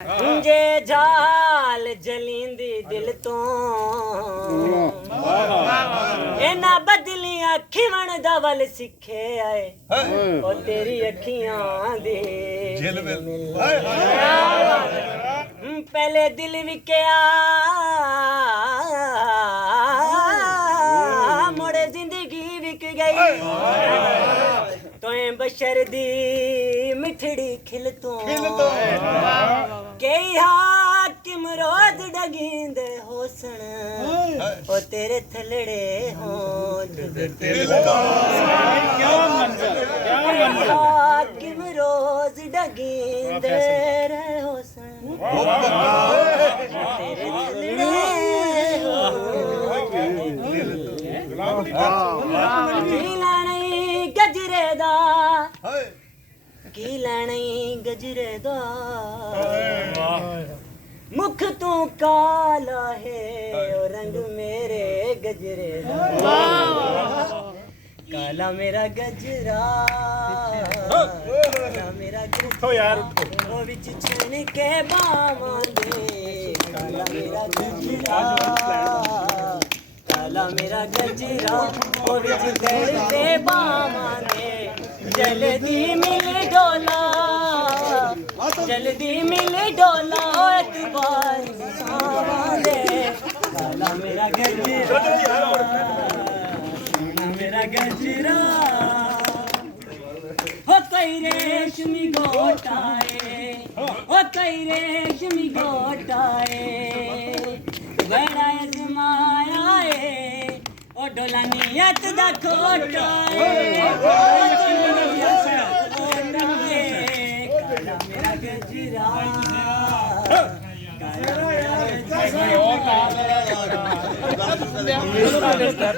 जे जाल जलींदी दिल तो इना बदलियां खिवण दा वल सिखे आए ओ तेरी अखियां दे पहले दिल विकया मुड़े जिंदगी विक गई तोए बशर दी मिठड़ी खिल तो कई हाकिम रोज डगींदे होसन ओ तेरे थलड़े हों हाकिम रोज डगींदे रहे होसन तेरे थलड़े गजरे दा की लैनी गजरे दा मुख तू काला है और रंग मेरे गजरे दा काला मेरा गजरा काला मेरा गजरा यार ओ विच छन के बावां दे काला मेरा गजरा काला मेरा गजरा ओ विच गड़ दे बावां दे जल्दी मिल डोला जल्दी मिल डोला एतबार दे काला मेरा गजरा मेरा गजरा हो कई रेशमी गोटाए हो कई रेशमी गोटाए बड़ा जमाया ओ डोला नियत दा खोटा मेरा गजरा